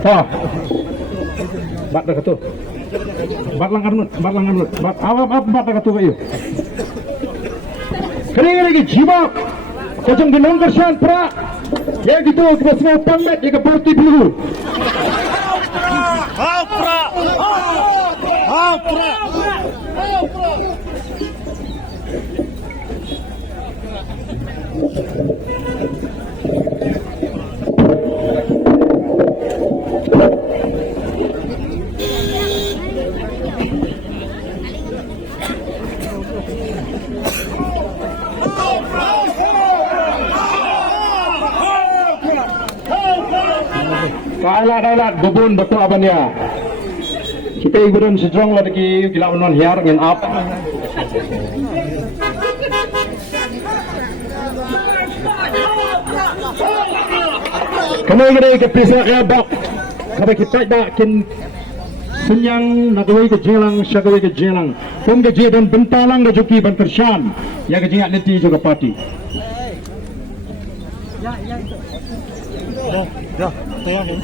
Oh, bat dah katu. Bat lang arnut. Bat apa bat dah katu kayu. Kali lagi jiwa. Kocong dinongkar shan pra. Ya gitu kita semua pandai ya ke parti dulu. Kailat bubun betul abanya. Kita iguran sejong lagi gila non hiar ngin up. Kami gede ke pisa kaya bak. Kami kita dah kin senyang nagawai ke jelang syagawai ke jelang. Kung ke dan bentalang na juki bantersyan. Ya ke jingat nanti juga parti. Ya, tolong.